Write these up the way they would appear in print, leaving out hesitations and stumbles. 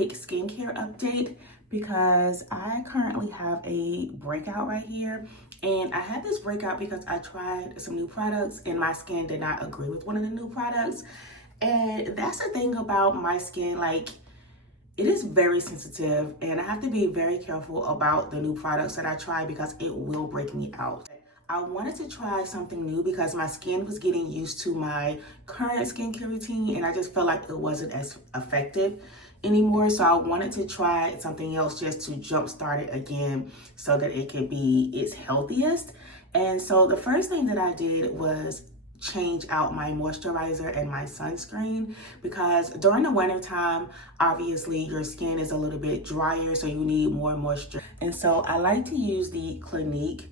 quick skincare update because I currently have a breakout right here. And I had this breakout because I tried some new products and my skin did not agree with one of the new products. And that's the thing about my skin, like it is very sensitive and I have to be very careful about the new products that I try because it will break me out. I wanted to try something new because my skin was getting used to my current skincare routine and I just felt like it wasn't as effective anymore. So I wanted to try something else just to jumpstart it again so that it could be its healthiest. And so the first thing that I did was change out my moisturizer and my sunscreen because during the winter time, obviously your skin is a little bit drier, so you need more moisture. And so I like to use the Clinique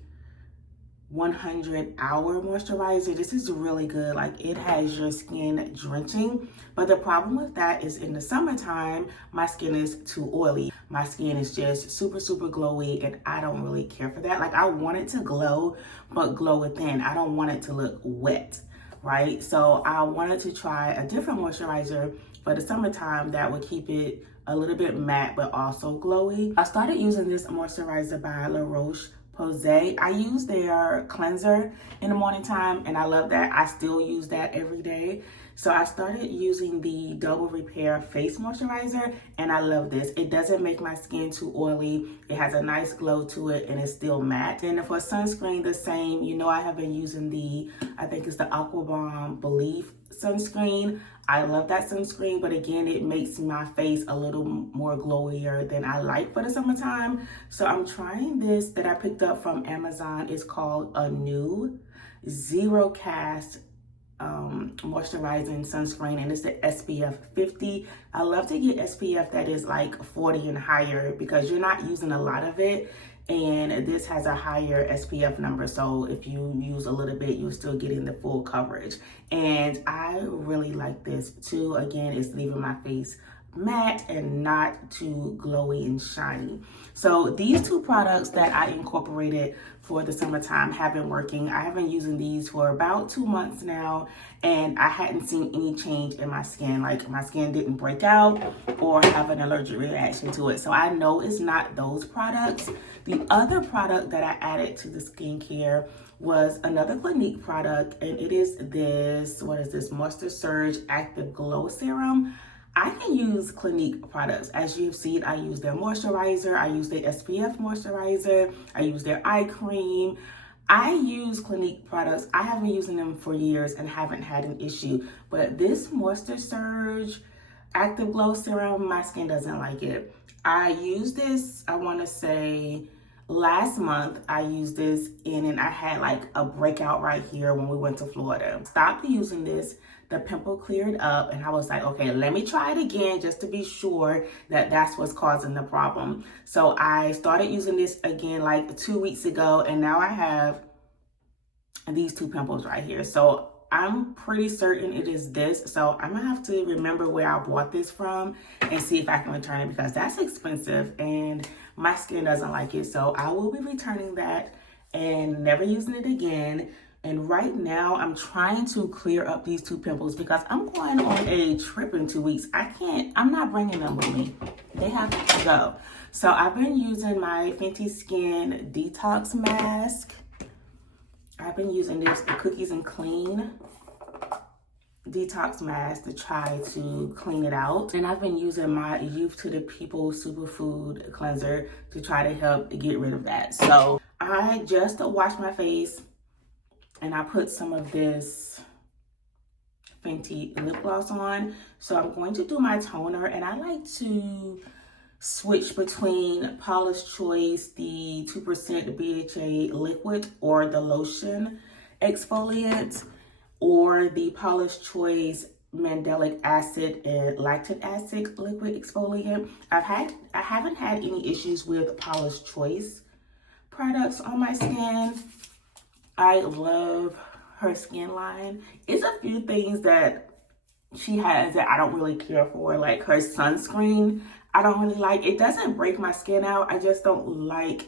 100-hour moisturizer. This is really good. Like it has your skin drenching, but the problem with that is in the summertime my skin is too oily. My skin is just super glowy and I don't really care for that. Like I want it to glow, but glow within. I don't want it to look wet, right? So I wanted to try a different moisturizer for the summertime that would keep it a little bit matte but also glowy. I started using this moisturizer by Roche-Posay. I use their cleanser in the morning time and I love that. I still use that every day. So I started using the Double Repair Face Moisturizer and I love this. It doesn't make my skin too oily. It has a nice glow to it and it's still matte. And for sunscreen, the same. You know, I have been using I think it's the Aqua Bomb Belief sunscreen. I love that sunscreen, but again, it makes my face a little more glowier than I like for the summertime. So I'm trying this that I picked up from Amazon. It's called a new Zero Cast moisturizing sunscreen, and it's the SPF 50. I love to get SPF that is like 40 and higher because you're not using a lot of it, and this has a higher SPF number, so if you use a little bit you're still getting the full coverage. And I really like this too. Again, it's leaving my face matte and not too glowy and shiny. So these two products that I incorporated for the summertime have been working. I have been using these for about 2 months now and I hadn't seen any change in my skin. Like my skin didn't break out or have an allergic reaction to it. So I know it's not those products. The other product that I added to the skincare was another Clinique product, and it is this, what is this, Moisture Surge Active Glow Serum. I can use Clinique products. As you've seen, I use their moisturizer, I use their SPF moisturizer, I use their eye cream. I use Clinique products. I have been using them for years and haven't had an issue. But this Moisture Surge Active Glow Serum, my skin doesn't like it. I used this, I want to say, last month. I used this and I had like a breakout right here when we went to Florida. Stopped using this. The pimple cleared up and I was like, okay, let me try it again just to be sure that that's what's causing the problem. So I started using this again like 2 weeks ago and now I have these two pimples right here. So I'm pretty certain it is this. So I'm gonna have to remember where I bought this from and see if I can return it because that's expensive and my skin doesn't like it. So I will be returning that and never using it again. And right now I'm trying to clear up these two pimples because I'm going on a trip in 2 weeks. I'm not bringing them with me. They have to go. So I've been using my Fenty Skin Detox Mask. I've been using this, the Cookies and Clean Detox Mask to try to clean it out. And I've been using my Youth to the People Superfood Cleanser to try to help get rid of that. So I just washed my face and I put some of this Fenty lip gloss on. So I'm going to do my toner and I like to switch between Paula's Choice, the 2% BHA liquid or the lotion exfoliant, or the Paula's Choice Mandelic acid and lactic acid liquid exfoliant. I haven't had any issues with Paula's Choice products on my skin. I love her skin line. It's a few things that she has that I don't really care for, like her sunscreen. I don't really like. It doesn't break my skin out. I just don't like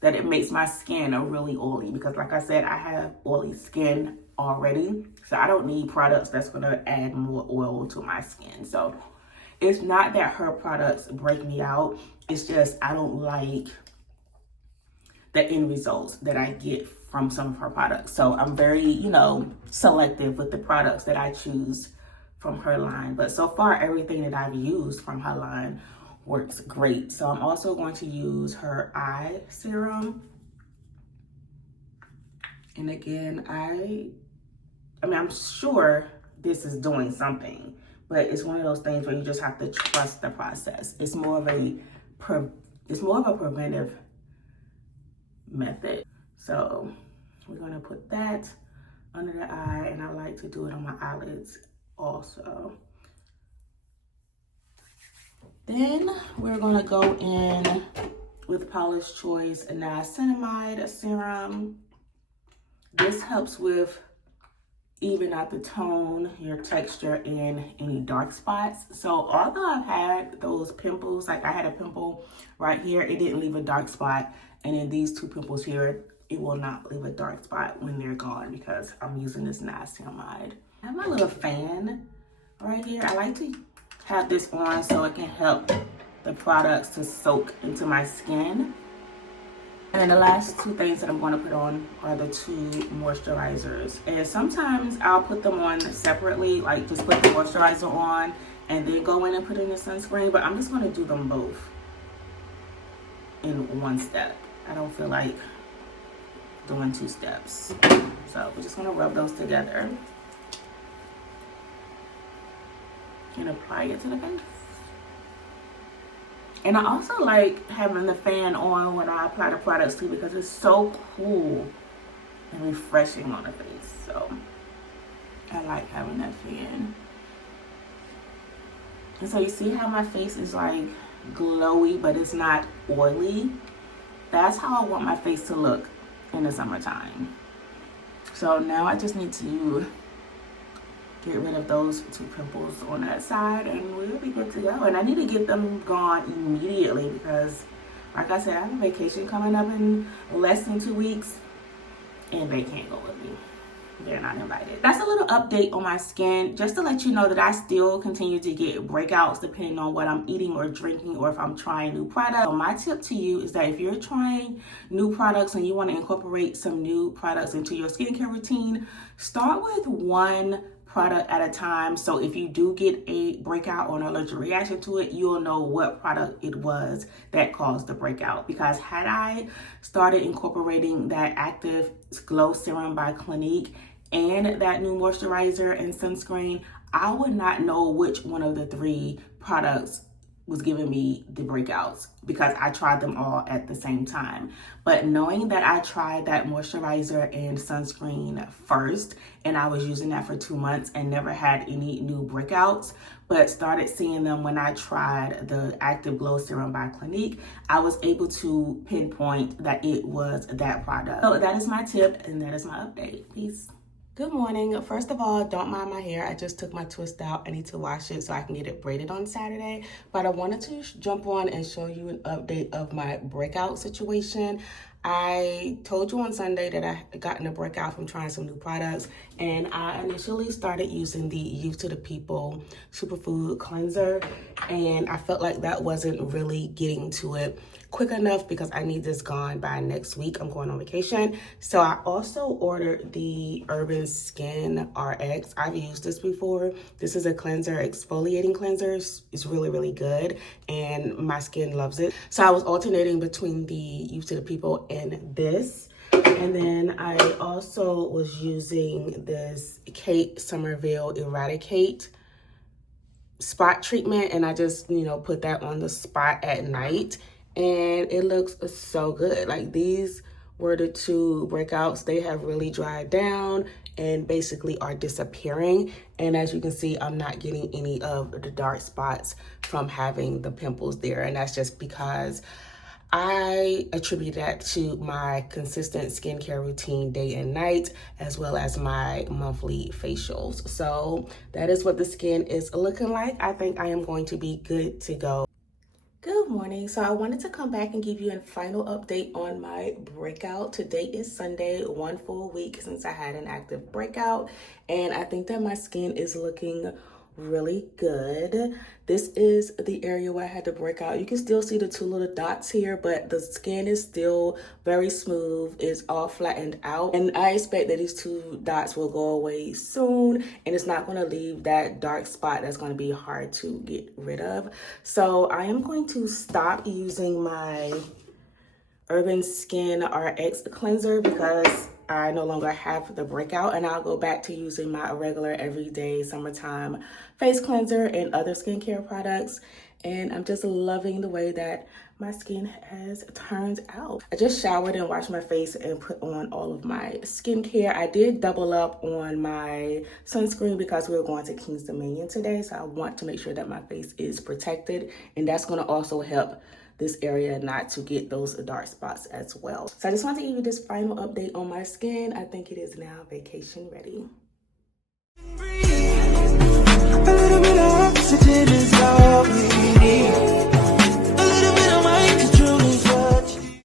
that it makes my skin really oily because like I said, I have oily skin already. So I don't need products that's gonna add more oil to my skin. So It's not that her products break me out. It's just I don't like the end results that I get from some of her products. So I'm very, you know, selective with the products that I choose from her line. But so far, everything that I've used from her line works great. So I'm also going to use her eye serum. And again, I mean, I'm sure this is doing something, but it's one of those things where you just have to trust the process. It's more of a preventive method. So we're gonna put that under the eye, and I like to do it on my eyelids also. Then we're gonna go in with Paula's Choice Niacinamide Serum. This helps with even out the tone, your texture, and any dark spots. So although I've had those pimples, like I had a pimple right here, it didn't leave a dark spot. And then these two pimples here, it will not leave a dark spot when they're gone because I'm using this niacinamide. I have my little fan right here. I like to have this on so it can help the products to soak into my skin. And then the last two things that I'm going to put on are the two moisturizers. And sometimes I'll put them on separately, like just put the moisturizer on and then go in and put in the sunscreen. But I'm just going to do them both in one step. I don't feel like doing two steps. So we're just going to rub those together and apply it to the face. And I also like having the fan on when I apply the products too, because it's so cool and refreshing on the face. So I like having that fan. And so you see how my face is like glowy, but it's not oily. That's how I want my face to look in the summertime. So now I just need to get rid of those two pimples on that side and we'll be good to go. And I need to get them gone immediately because, like I said, I have a vacation coming up in less than 2 weeks and they can't go with me. They're not invited. That's a little update on my skin, just to let you know that I still continue to get breakouts depending on what I'm eating or drinking or if I'm trying new products. So my tip to you is that if you're trying new products and you want to incorporate some new products into your skincare routine, start with one product at a time. So if you do get a breakout or an allergic reaction to it, you'll know what product it was that caused the breakout. Because had I started incorporating that Active Glow Serum by Clinique and that new moisturizer and sunscreen, I would not know which one of the three products was giving me the breakouts because I tried them all at the same time. But knowing that I tried that moisturizer and sunscreen first, and I was using that for 2 months and never had any new breakouts, but started seeing them when I tried the Active Glow Serum by Clinique, I was able to pinpoint that it was that product. So that is my tip and that is my update. Peace. Good morning. First of all, don't mind my hair. I just took my twist out. I need to wash it so I can get it braided on Saturday. But I wanted to jump on and show you an update of my breakout situation. I told you on Sunday that I had gotten a breakout from trying some new products, and I initially started using the Youth to the People Superfood Cleanser, and I felt like that wasn't really getting to it quick enough because I need this gone by next week. I'm going on vacation. So I also ordered the Urban Skin RX. I've used this before. This is a cleanser, exfoliating cleanser. It's really, really good, and my skin loves it. So I was alternating between the Youth to the People and this. And then I also was using this Kate Somerville Eradicate spot treatment, and I just, put that on the spot at night, and it looks so good. Like, these were the two breakouts. They have really dried down and basically are disappearing. And as you can see, I'm not getting any of the dark spots from having the pimples there. And that's just because I attribute that to my consistent skincare routine day and night, as well as my monthly facials. So that is what the skin is looking like. I think I am going to be good to go. Good morning. So I wanted to come back and give you a final update on my breakout. Today is Sunday, 1 full week since I had an active breakout, and I think that my skin is looking really good. This is the area where I had to break out. You can still see the two little dots here, but the skin is still very smooth. It's all flattened out. And I expect that these two dots will go away soon, and it's not gonna leave that dark spot that's gonna be hard to get rid of. So I am going to stop using my Urban Skin RX cleanser because I no longer have the breakout, and I'll go back to using my regular everyday summertime face cleanser and other skincare products. And I'm just loving the way that my skin has turned out. I just showered and washed my face and put on all of my skincare. I did double up on my sunscreen because we were going to King's Dominion today, so I want to make sure that my face is protected, and that's going to also help this area not to get those dark spots as well. So I just want to give you this final update on my skin. I think it is now vacation ready.